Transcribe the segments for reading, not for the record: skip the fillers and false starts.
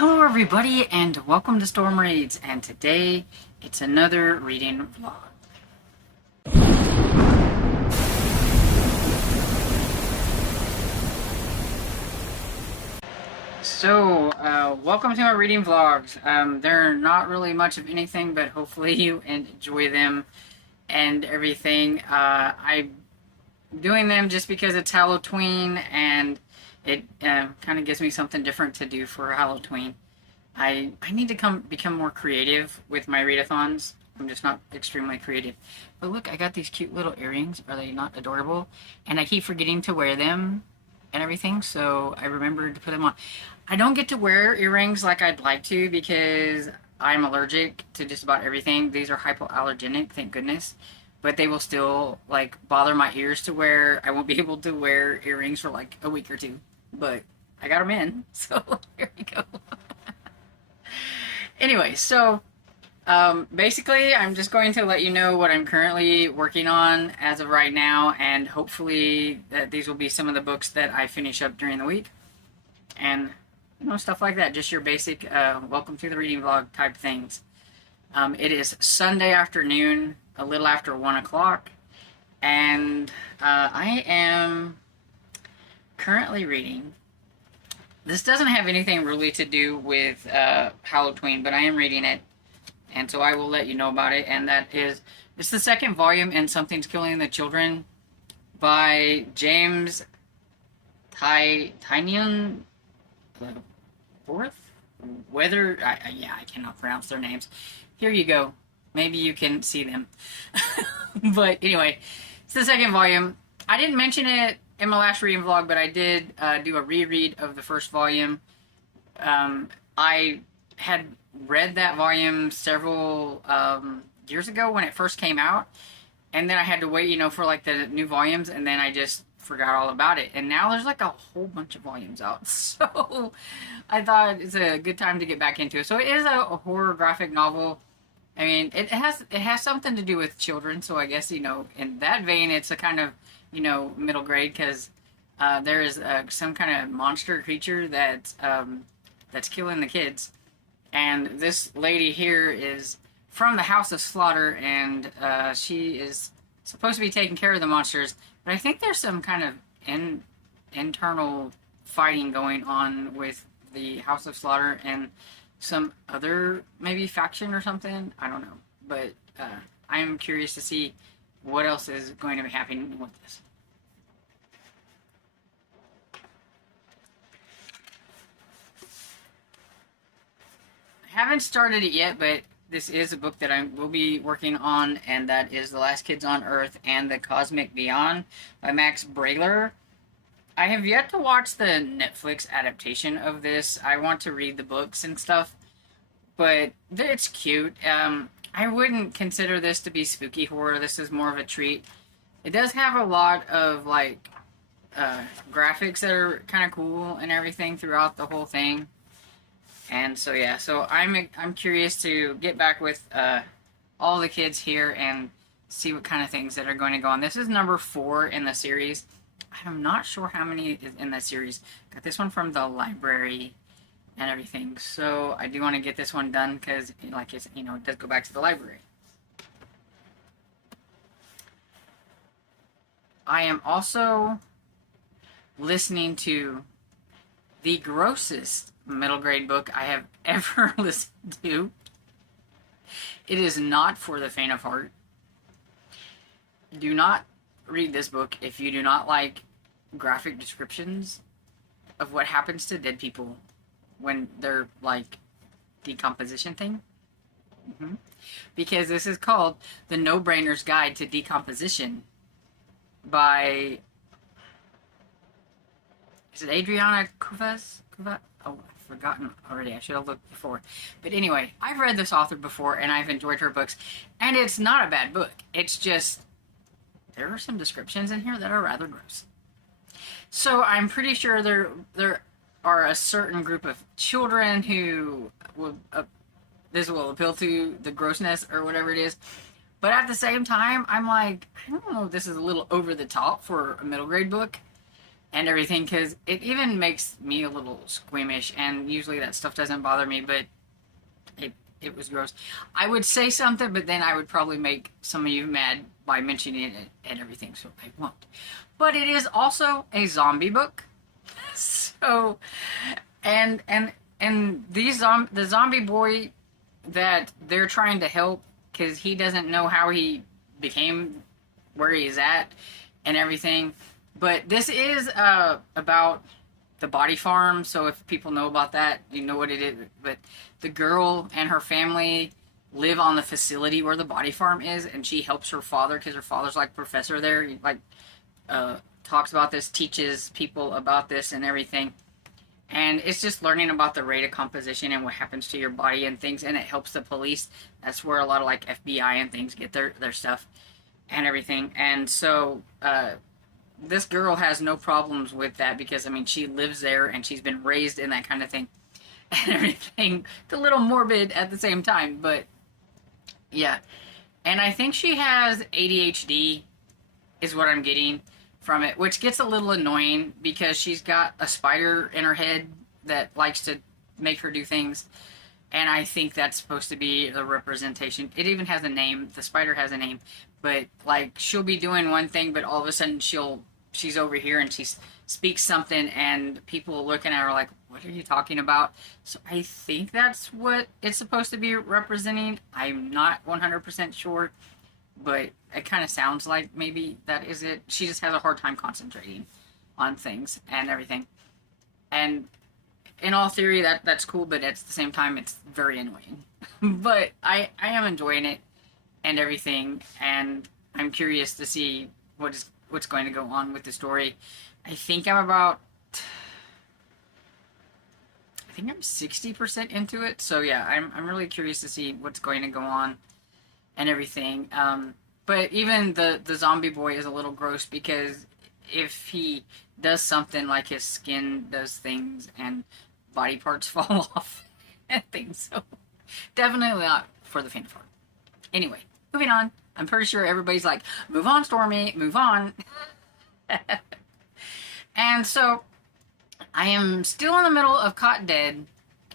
Hello everybody and welcome to Storm Reads, and today it's another reading vlog. So, welcome to my reading vlogs. They're not really much of anything, but hopefully you enjoy them and everything. I'm doing them just because it's Halloween and it kind of gives me something different to do for Halloween. I need to become more creative with my readathons. I'm just not extremely creative. But look, I got these cute little earrings. Are they not adorable? And I keep forgetting to wear them and everything, so I remembered to put them on. I don't get to wear earrings like I'd like to because I'm allergic to just about everything. These are hypoallergenic, thank goodness. But they will still, like, bother my ears to wear. I won't be able to wear earrings for, like, a week or two. But I got them in, so here we go. Anyway, so basically I'm just going to let you know what I'm currently working on as of right now, and hopefully that these will be some of the books that I finish up during the week, and stuff like that. Just your basic welcome to the reading vlog type things. It is Sunday afternoon, a little after 1 o'clock, and I am currently reading. This doesn't have anything really to do with Halloween, but I am reading it, and so I will let you know about it. And that is, it's the second volume in Something's Killing the Children by James Tynion the Fourth? Yeah, I cannot pronounce their names. Here you go. Maybe you can see them. But anyway, it's the second volume. I didn't mention it in my last reading vlog, but I did do a reread of the first volume. I had read that volume several years ago when it first came out, and then I had to wait, for like the new volumes, and then I just forgot all about it. And now there's like a whole bunch of volumes out, so I thought it's a good time to get back into it. So it is a horror graphic novel. I mean, it has something to do with children, so I guess, in that vein, it's a kind of, middle grade, because there is some kind of monster creature that's killing the kids. And this lady here is from the House of Slaughter, and she is supposed to be taking care of the monsters, but I think there's some kind of internal fighting going on with the House of Slaughter and some other maybe faction or something. I don't know, but I'm curious to see what else is going to be happening with this. I haven't started it yet, but this is a book that I will be working on, and that is The Last Kids on Earth and the Cosmic Beyond by Max Brailer. I have yet to watch the Netflix adaptation of this. I want to read the books and stuff, but it's cute. I wouldn't consider this to be spooky horror. This is more of a treat. It does have a lot of, like, graphics that are kind of cool and everything throughout the whole thing. And so, yeah, so I'm curious to get back with all the kids here and see what kind of things that are going to go on. This is number 4 in the series. I'm not sure how many is in that series. Got this one from the library and everything. So I do want to get this one done because, like, it does go back to the library. I am also listening to the grossest middle grade book I have ever listened to. It is not for the faint of heart. Do not read this book if you do not like graphic descriptions of what happens to dead people when they're, like, decomposition thing. Because this is called The No-Brainer's Guide to Decomposition by, is it Adriana Cuvas? Oh, I've forgotten already. I should have looked before. But anyway, I've read this author before, and I've enjoyed her books, and it's not a bad book. It's just, there are some descriptions in here that are rather gross. So I'm pretty sure there are a certain group of children who will this will appeal to the grossness or whatever it is. But at the same time, I'm like, I don't know if this is a little over the top for a middle grade book. and everything, because it even makes me a little squeamish, and usually that stuff doesn't bother me, but it was gross. I would say something, but then I would probably make some of you mad by mentioning it and everything, so I won't. But it is also a zombie book. So, and the zombie boy that they're trying to help, because he doesn't know how he became where he's at and everything. But this is about the body farm, so if people know about that, you know what it is. But the girl and her family live on the facility where the body farm is, and she helps her father because her father's like professor there. He like talks about this, teaches people about this and everything. And it's just learning about the rate of composition and what happens to your body and things, and it helps the police. That's where a lot of like FBI and things get their stuff and everything. And so this girl has no problems with that because, I mean, she lives there and she's been raised in that kind of thing and everything. It's a little morbid at the same time, but yeah. And I think she has ADHD is what I'm getting from it, which gets a little annoying because she's got a spider in her head that likes to make her do things. And I think that's supposed to be the representation. It even has a name. The spider has a name. But, like, she'll be doing one thing, but all of a sudden she's over here and she speaks something and people looking at her like, what are you talking about? So I think that's what it's supposed to be representing. I'm not 100% sure, but it kind of sounds like maybe that is it. She just has a hard time concentrating on things and everything. And in all theory, that's cool, but at the same time, it's very annoying. But I am enjoying it and everything, and I'm curious to see what's going to go on with the story. I think I'm 60% into it, so yeah, I'm really curious to see what's going to go on and everything. But even the zombie boy is a little gross because if he does something like his skin does things and body parts fall off and things, so definitely not for the faint of heart. Anyway, moving on. I'm pretty sure everybody's like, move on, Stormy, move on. And so I am still in the middle of Caught Dead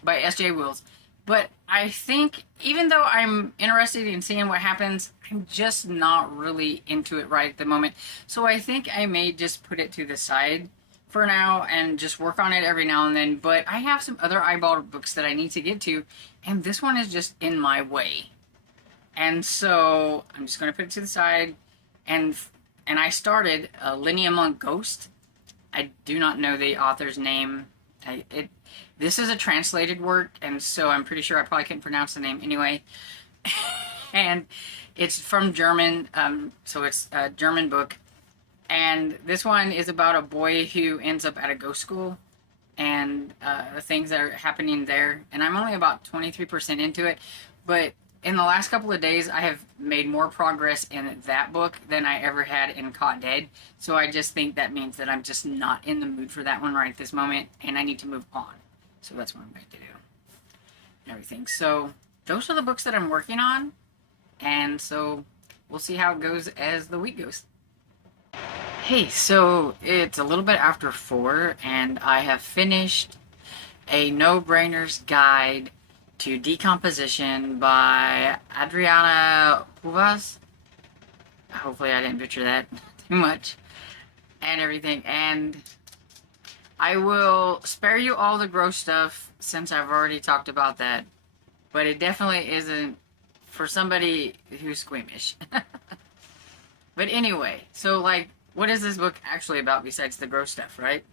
by S.J. Wills. But I think, even though I'm interested in seeing what happens, I'm just not really into it right at the moment. So I think I may just put it to the side for now and just work on it every now and then. But I have some other eyeball books that I need to get to, and this one is just in my way. And so I'm just going to put it to the side. And I started Linnea Monk Ghost. I do not know the author's name. This is a translated work, and so I'm pretty sure I probably couldn't pronounce the name anyway. And it's from German, so it's a German book. And this one is about a boy who ends up at a ghost school and the things that are happening there. And I'm only about 23% into it, but in the last couple of days, I have made more progress in that book than I ever had in Caught Dead. So I just think that means that I'm just not in the mood for that one right at this moment, and I need to move on. So that's what I'm going to do. And everything. So those are the books that I'm working on, and so we'll see how it goes as the week goes. Hey, so it's a little bit after 4, and I have finished a no-brainers guide to Decomposition by Adriana Puvas. Hopefully I didn't butcher that too much and everything. And I will spare you all the gross stuff since I've already talked about that. But it definitely isn't for somebody who's squeamish. But anyway, so like, what is this book actually about besides the gross stuff, right?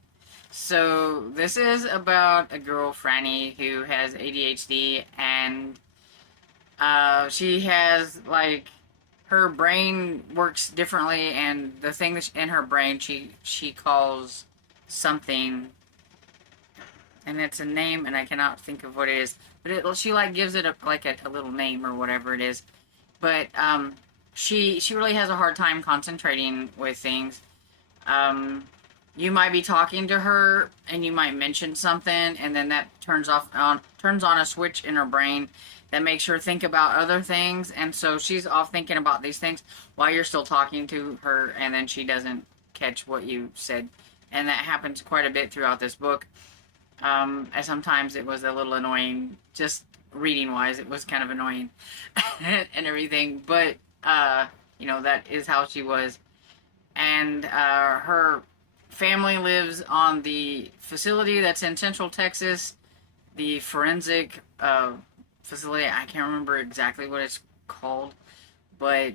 So this is about a girl, Franny, who has ADHD, and she has, like, her brain works differently, and the thing that's in her brain she calls something, and it's a name, and I cannot think of what it is, but she like gives it a little name or whatever it is. But she really has a hard time concentrating with things. You might be talking to her and you might mention something, and then that turns on a switch in her brain that makes her think about other things, and so she's off thinking about these things while you're still talking to her, and then she doesn't catch what you said and that happens quite a bit throughout this book. And sometimes it was a little annoying, just reading wise, it was kind of annoying and everything. But you know, that is how she was. And her family lives on the facility that's in Central Texas, the forensic facility. I can't remember exactly what it's called, but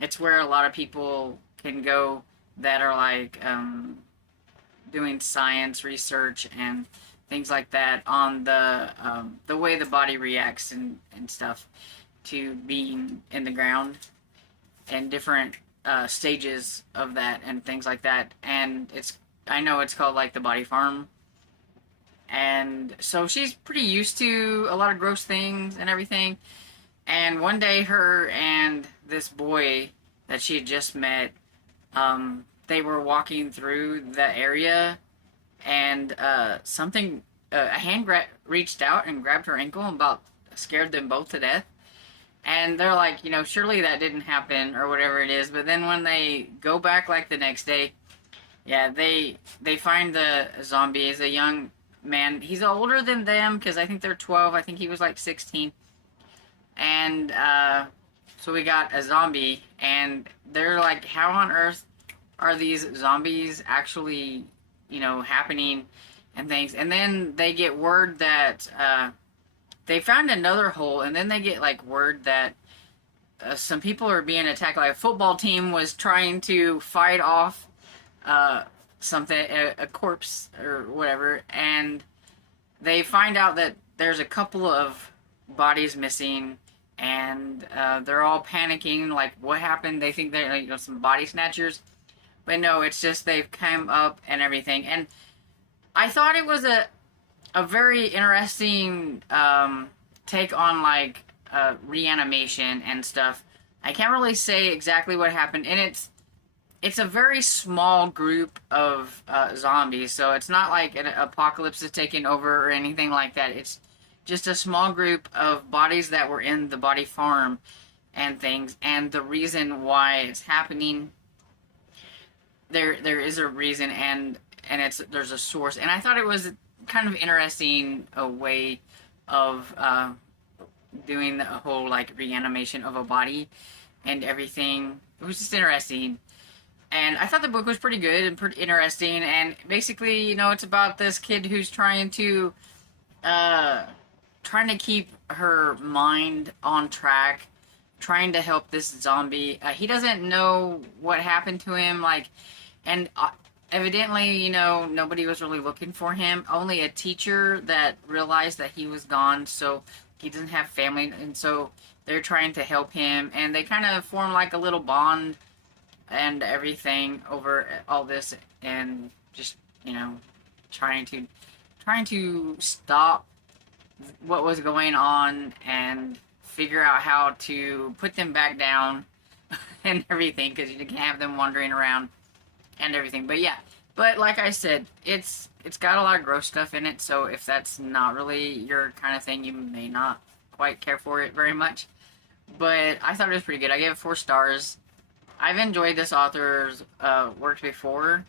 it's where a lot of people can go that are like doing science research and things like that on the way the body reacts and stuff to being in the ground and different stages of that and things like that. And I know it's called like the body farm. And so she's pretty used to a lot of gross things and everything. And one day her and this boy that she had just met, they were walking through the area, and a hand reached out and grabbed her ankle and about scared them both to death. And they're like, you know, surely that didn't happen or whatever it is. But then when they go back like the next day, yeah, they find the zombie is a young man. He's older than them because I think they're 12. I think he was like 16. And so we got a zombie, and they're like, how on earth are these zombies actually, you know, happening and things? And then they get word that they found another hole, and then they get like word that some people are being attacked. Like a football team was trying to fight off something, a corpse or whatever, and they find out that there's a couple of bodies missing, and they're all panicking, like, what happened? They think they're, you know, some body snatchers, but no, it's just they've come up and everything. And I thought it was a very interesting take on like reanimation and stuff. I can't really say exactly what happened, and it's a very small group of zombies, so it's not like an apocalypse is taking over or anything like that. It's just a small group of bodies that were in the body farm and things, and the reason why it's happening, there is a reason, and there's a source. And I thought it was kind of interesting, a way of doing the whole like reanimation of a body and everything. It was just interesting. And I thought the book was pretty good and pretty interesting. And basically, you know, it's about this kid who's trying to keep her mind on track, trying to help this zombie. He doesn't know what happened to him, like, and evidently, you know, nobody was really looking for him. Only a teacher that realized that he was gone, so he doesn't have family, and so they're trying to help him, and they kind of form like a little bond and everything over all this, and just, you know, trying to stop what was going on and figure out how to put them back down and everything, because you can have them wandering around and everything. But yeah, but like I said, it's got a lot of gross stuff in it, so if that's not really your kind of thing, you may not quite care for it very much. But I thought it was pretty good. I gave it 4 stars. I've enjoyed this author's work before,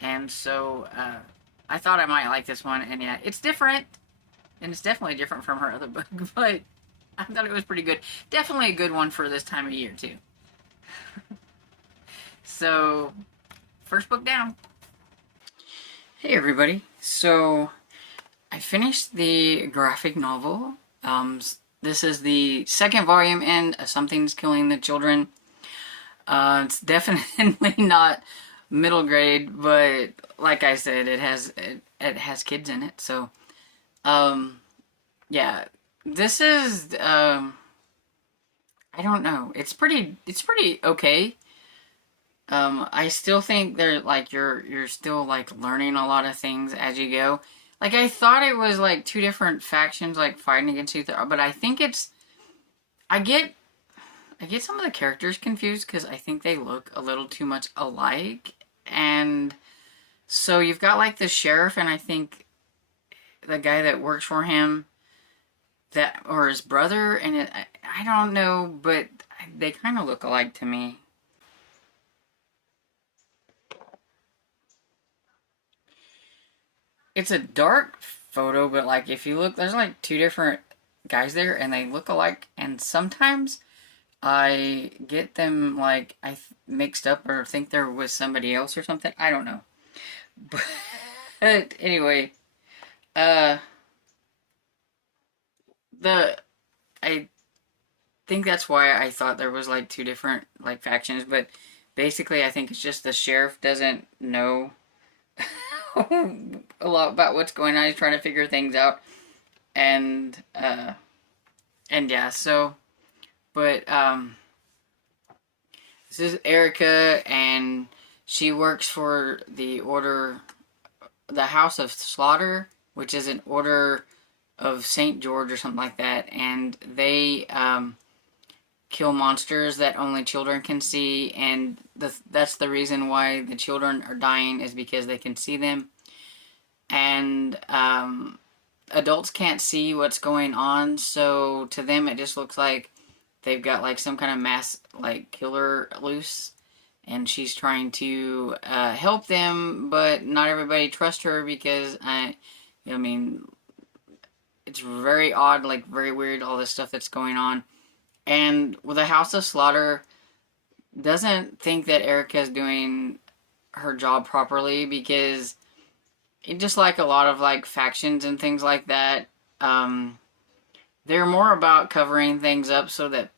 and so I thought I might like this one. And yeah, it's different, and it's definitely different from her other book, but I thought it was pretty good. Definitely a good one for this time of year, too. So, first book down. Hey, everybody. So, I finished the graphic novel. This is the 2nd volume in Something's Killing the Children. It's definitely not middle grade, but like I said, it has kids in it. So, yeah, this is I don't know. It's pretty okay. I still think they're like you're still like learning a lot of things as you go. Like, I thought it was like 2 different factions like fighting against each other, but I think I get some of the characters confused because I think they look a little too much alike. And so you've got like the sheriff, and I think the guy that works for him, or his brother, and I don't know, but they kind of look alike to me. it's a dark photo, but like if you look, there's like two different guys there, and they look alike. And sometimes I get them like mixed up or think they're with somebody else or something. I don't know. But anyway, uh, the I think that's why I thought there was like two different like factions, but basically I think it's just the sheriff doesn't know a lot about what's going on. He's trying to figure things out, and yeah. So, but this is Erica, and she works for the House of Slaughter, which is an order of Saint George or something like that, and they kill monsters that only children can see, and that's the reason why the children are dying, is because they can see them, and adults can't see what's going on, so to them it just looks like they've got like some kind of mass like killer loose, and she's trying to help them, but not everybody trusts her because I mean, it's very odd, like very weird, all this stuff that's going on. And the House of Slaughter doesn't think that Erica's doing her job properly, because just like a lot of like factions and things like that, they're more about covering things up so that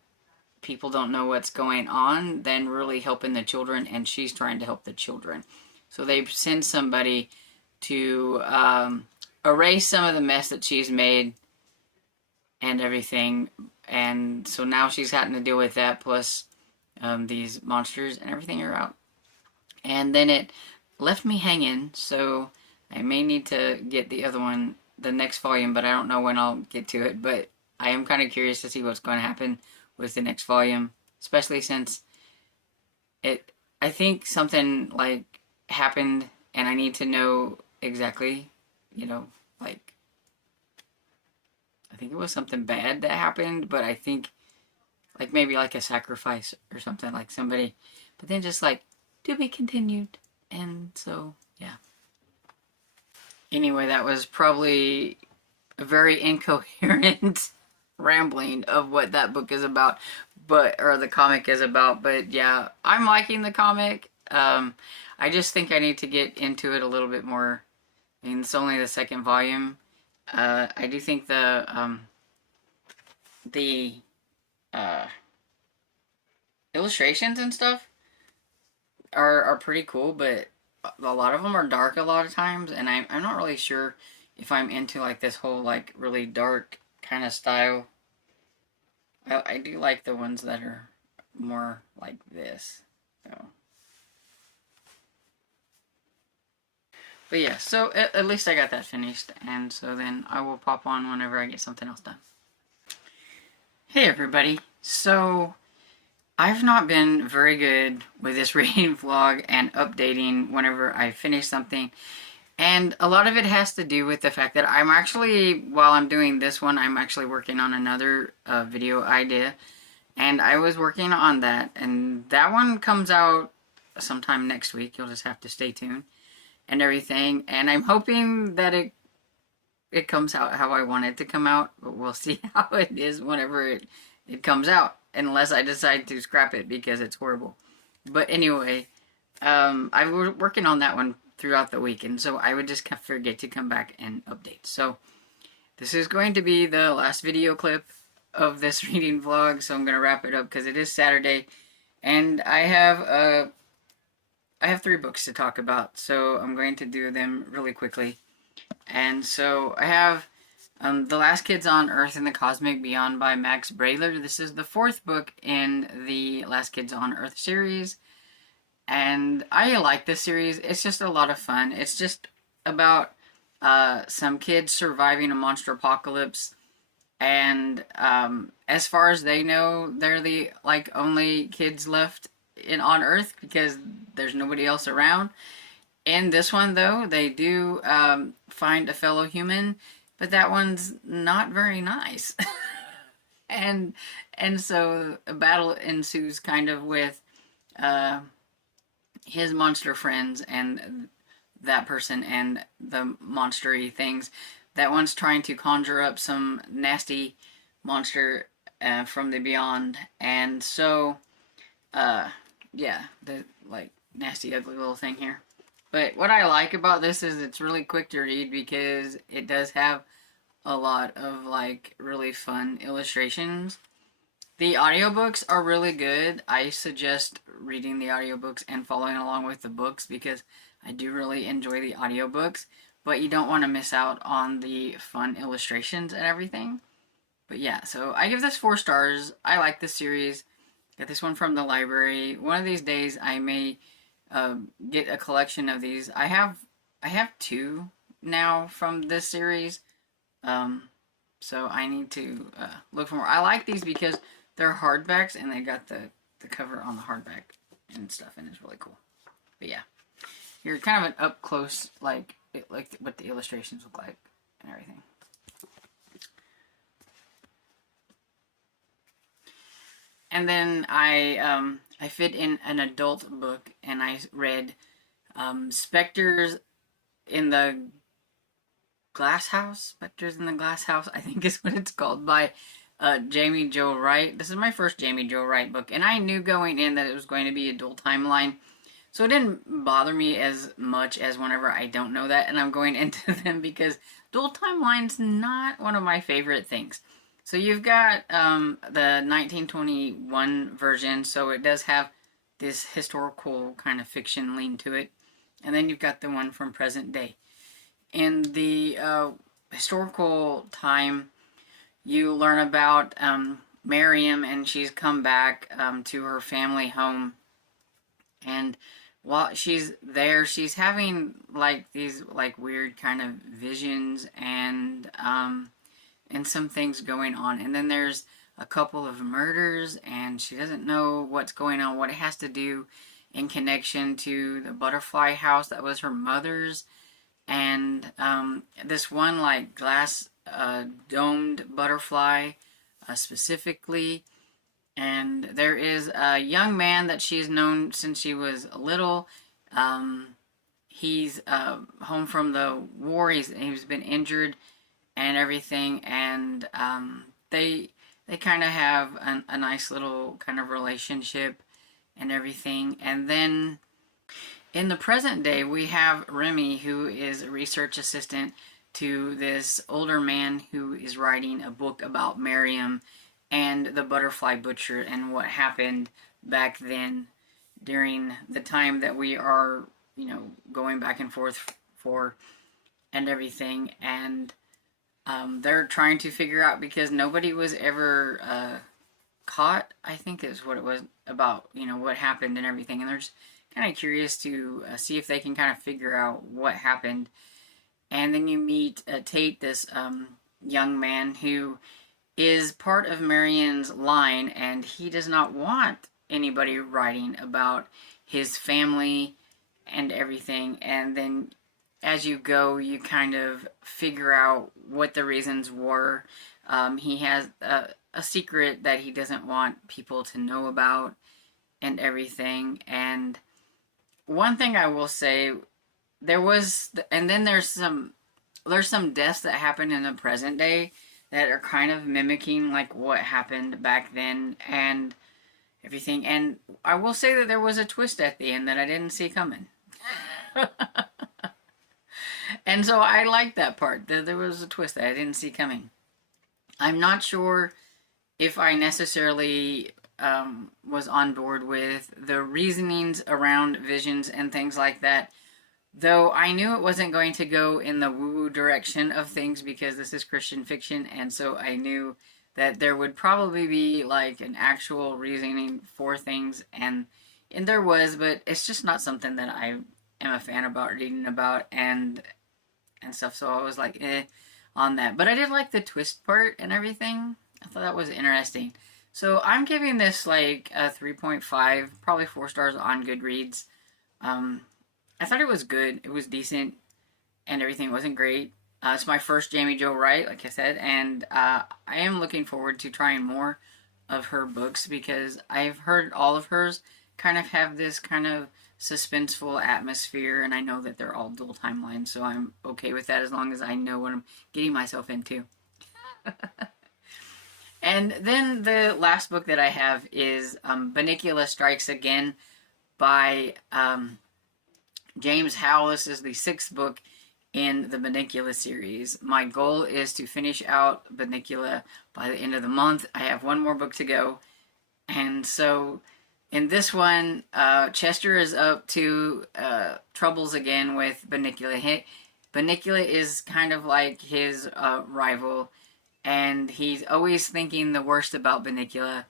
people don't know what's going on than really helping the children, and she's trying to help the children. So they send somebody to erase some of the mess that she's made and everything. And so now she's having to deal with that, plus these monsters and everything are out. And then it left me hanging, so I may need to get the other one, the next volume, but I don't know when I'll get to it. But I am kind of curious to see what's going to happen with the next volume, especially since I think something like happened, and I need to know exactly, like, I think it was something bad that happened, but I think like maybe like a sacrifice or something, like somebody, but then just like to be continued. And so yeah, anyway, that was probably a very incoherent rambling of what that book is about, or the comic is about. But yeah, I'm liking the comic. I just think I need to get into it a little bit more. I mean, it's only the second volume. I do think the illustrations and stuff are pretty cool, but a lot of them are dark a lot of times, and I'm not really sure if I'm into like this whole like really dark kind of style. I do like the ones that are more like this. So. But yeah, so at least I got that finished, and so then I will pop on whenever I get something else done. Hey everybody, so I've not been very good with this reading vlog and updating whenever I finish something, and a lot of it has to do with the fact that I'm actually, while I'm doing this one, I'm actually working on another video idea, and I was working on that, and that one comes out sometime next week. You'll just have to stay tuned and everything, and I'm hoping that it comes out how I want it to come out, but we'll see how it is whenever it comes out, unless I decide to scrap it because it's horrible. But anyway, I was working on that one throughout the week, and so I would just forget to come back and update. So this is going to be the last video clip of this reading vlog, so I'm going to wrap it up because it is Saturday, and I have 3 books to talk about, so I'm going to do them really quickly. And so I have The Last Kids on Earth and the Cosmic Beyond by Max Brailer. This is the 4th book in the Last Kids on Earth series, and I like this series. It's just a lot of fun. It's just about some kids surviving a monster apocalypse, and as far as they know, they're the only kids left on Earth because there's nobody else around. In this one, though, they do find a fellow human, but that one's not very nice. and so a battle ensues kind of with his monster friends and that person and the monstery things. That one's trying to conjure up some nasty monster from the beyond, and so yeah, the like nasty ugly little thing here. But what I like about this is it's really quick to read because it does have a lot of like really fun illustrations. The audiobooks are really good. I suggest reading the audiobooks and following along with the books because I do really enjoy the audiobooks, but you don't want to miss out on the fun illustrations and everything. But yeah, so I give this 4 stars. I like this series. Got this one from the library. One of these days I may get a collection of these. I have 2 now from this series. So I need to look for more. I like these because they're hardbacks and they got the cover on the hardback and stuff, and it's really cool. But yeah, you're kind of an up close like what the illustrations look like and everything. And then I fit in an adult book and I read Spectres in the Glass House. Spectres in the Glass House, I think is what it's called, by Jamie Jo Wright. This is my first Jamie Jo Wright book, and I knew going in that it was going to be a dual timeline, so it didn't bother me as much as whenever I don't know that and I'm going into them, because dual timeline's not one of my favorite things. So you've got the 1921 version, so it does have this historical kind of fiction lean to it, and then you've got the one from present day. In the historical time, you learn about Miriam, and she's come back to her family home, and while she's there, she's having like these like weird kind of visions and some things going on, and then there's a couple of murders, and she doesn't know what's going on, what it has to do in connection to the butterfly house that was her mother's, and this one like glass domed butterfly specifically. And there is a young man that she's known since she was little. He's home from the war. He's been injured and everything, and they kind of have a nice little kind of relationship and everything. And then in the present day, we have Remy, who is a research assistant to this older man who is writing a book about Miriam and the butterfly butcher and what happened back then during the time that we are, going back and forth for and everything. And they're trying to figure out, because nobody was ever caught, I think is what it was about, what happened and everything. And they're just kind of curious to see if they can kind of figure out what happened. And then you meet Tate, this young man who is part of Marion's line, and he does not want anybody writing about his family and everything. And then as you go, you kind of figure out what the reasons were. He has a secret that he doesn't want people to know about and everything. And one thing I will say, there's some deaths that happen in the present day that are kind of mimicking like what happened back then and everything. And I will say that there was a twist at the end that I didn't see coming. And so I like that part, that there was a twist that I didn't see coming. I'm not sure if I necessarily was on board with the reasonings around visions and things like that, though I knew it wasn't going to go in the woo-woo direction of things because this is Christian fiction, and so I knew that there would probably be like an actual reasoning for things, and there was, but it's just not something that I am a fan about reading about and stuff, so I was like, on that. But I did like the twist part and everything. I thought that was interesting. So I'm giving this like a 3.5, probably 4 stars on Goodreads. I thought it was good. It was decent and everything. It wasn't great. It's my first Jamie Jo Wright, like I said, and I am looking forward to trying more of her books because I've heard all of hers kind of have this kind of suspenseful atmosphere, and I know that they're all dual timelines, so I'm okay with that as long as I know what I'm getting myself into. And then the last book that I have is Bunnicula Strikes Again by James Howell. This is the 6th book in the Bunnicula series. My goal is to finish out Bunnicula by the end of the month. I have one more book to go. And so in this one, Chester is up to troubles again with Bunnicula. Bunnicula is kind of like his rival, and he's always thinking the worst about Bunnicula.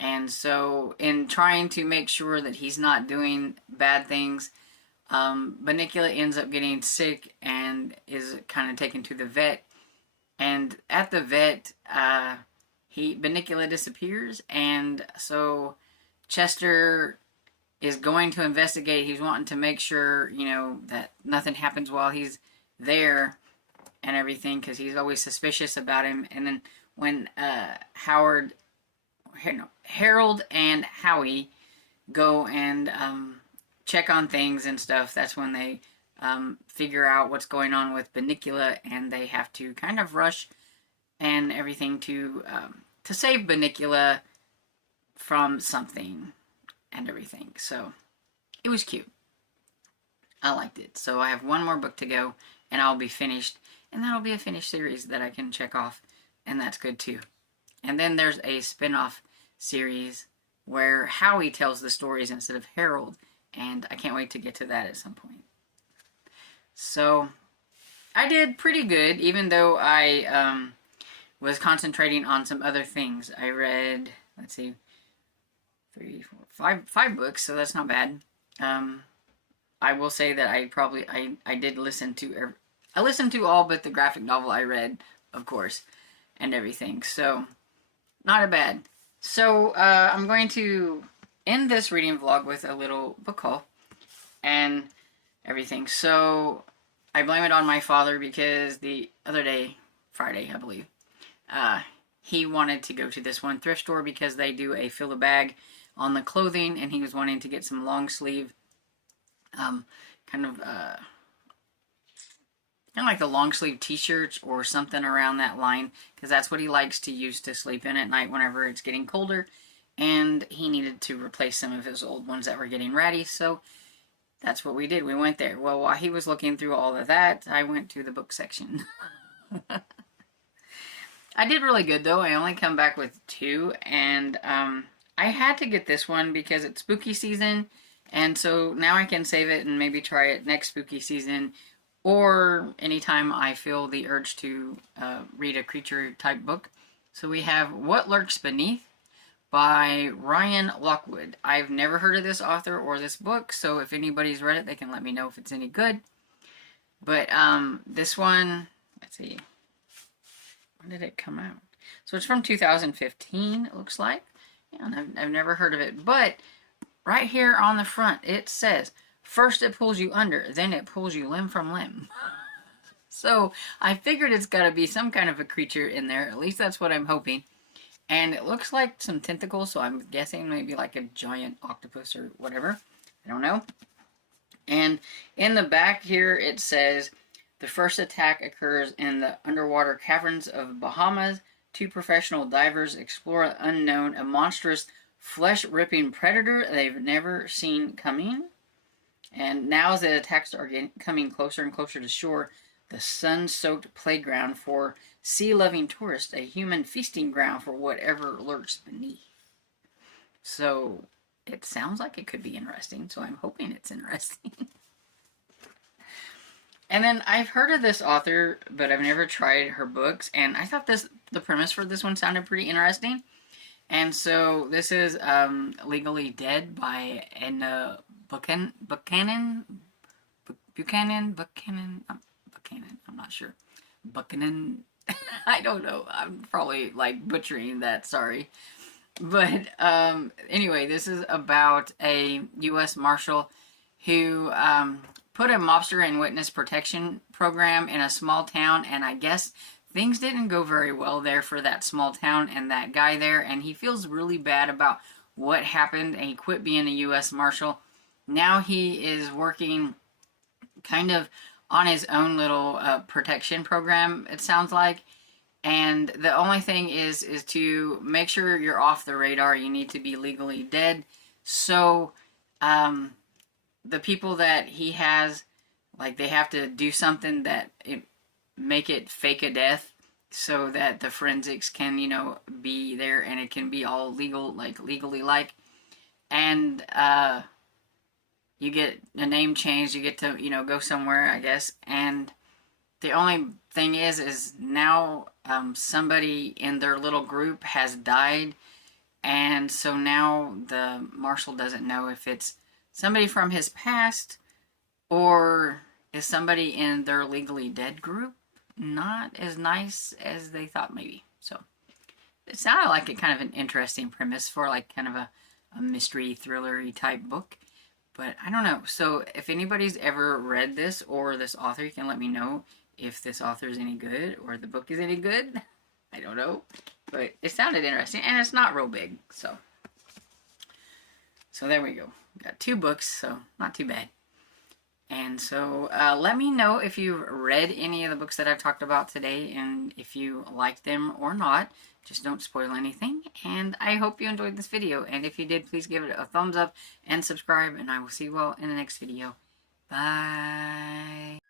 And so in trying to make sure that he's not doing bad things, Bunnicula ends up getting sick and is kind of taken to the vet. And at the vet, Bunnicula disappears, and so Chester is going to investigate. He's wanting to make sure, you know, that nothing happens while he's there and everything, because he's always suspicious about him. And then when Harold and Howie go and check on things and stuff, that's when they figure out what's going on with Bunnicula, and they have to kind of rush and everything to save Bunnicula from something and everything. So it was cute. I liked it. So I have one more book to go, and I'll be finished, and that'll be a finished series that I can check off, and that's good too. And then there's a spin-off series where Howie tells the stories instead of Harold, and I can't wait to get to that at some point. So I did pretty good, even though I was concentrating on some other things. I read, let's see, 3, 4, 5 books, so that's not bad. I will say that I did listen to, I listened to all but the graphic novel I read, of course, and everything, so not bad. So I'm going to end this reading vlog with a little book haul and everything. So I blame it on my father because the other day, Friday, I believe, he wanted to go to this one thrift store because they do a fill a bag on the clothing, and he was wanting to get some long sleeve, kind of like the long sleeve t-shirts or something around that line, because that's what he likes to use to sleep in at night whenever it's getting colder, and he needed to replace some of his old ones that were getting ratty, so that's what we did. We went there. Well, while he was looking through all of that, I went to the book section. I did really good, though. I only come back with 2, and I had to get this one because it's spooky season, and so now I can save it and maybe try it next spooky season, or anytime I feel the urge to read a creature-type book. So we have What Lurks Beneath by Ryan Lockwood. I've never heard of this author or this book, so if anybody's read it, they can let me know if it's any good. But this one, let's see, when did it come out? So it's from 2015, it looks like. Yeah, and I've never heard of it. But right here on the front, it says, first it pulls you under, then it pulls you limb from limb. So I figured it's got to be some kind of a creature in there. At least that's what I'm hoping. And it looks like some tentacles, so I'm guessing maybe like a giant octopus or whatever. I don't know. And in the back here, it says, the first attack occurs in the underwater caverns of Bahamas. 2 professional divers explore the unknown, a monstrous flesh-ripping predator they've never seen coming. And now as the attacks are coming closer and closer to shore, the sun-soaked playground for sea-loving tourists, a human feasting ground for whatever lurks beneath. So it sounds like it could be interesting, so I'm hoping it's interesting. And then I've heard of this author, but I've never tried her books, and I thought the premise for this one sounded pretty interesting. And so this is Legally Dead by Anna Buchanan, I'm not sure. Buchanan, I don't know. I'm probably like butchering that, sorry. But anyway, this is about a U.S. Marshal who put a mobster in witness protection program in a small town, and I guess things didn't go very well there for that small town and that guy there, and he feels really bad about what happened, and he quit being a U.S. Marshal now he is working kind of on his own little protection program, it sounds like. And the only thing is to make sure you're off the radar. You need to be legally dead. So the people that he has, like, they have to do something that make it fake a death, so that the forensics can, you know, be there and it can be all legal, like legally like. And you get a name change. You get to, you know, go somewhere, I guess. And the only thing is now somebody in their little group has died, and so now the marshal doesn't know if it's somebody from his past or is somebody in their legally dead group not as nice as they thought maybe. So it sounded like a kind of an interesting premise for like kind of a mystery thrillery type book. But I don't know. So if anybody's ever read this or this author, you can let me know if this author is any good or the book is any good. I don't know. But it sounded interesting, and it's not real big. So there we go. Got 2 books, so not too bad. And so let me know if you've read any of the books that I've talked about today, and if you like them or not. Just don't spoil anything. And I hope you enjoyed this video. And if you did, please give it a thumbs up and subscribe. And I will see you all in the next video. Bye.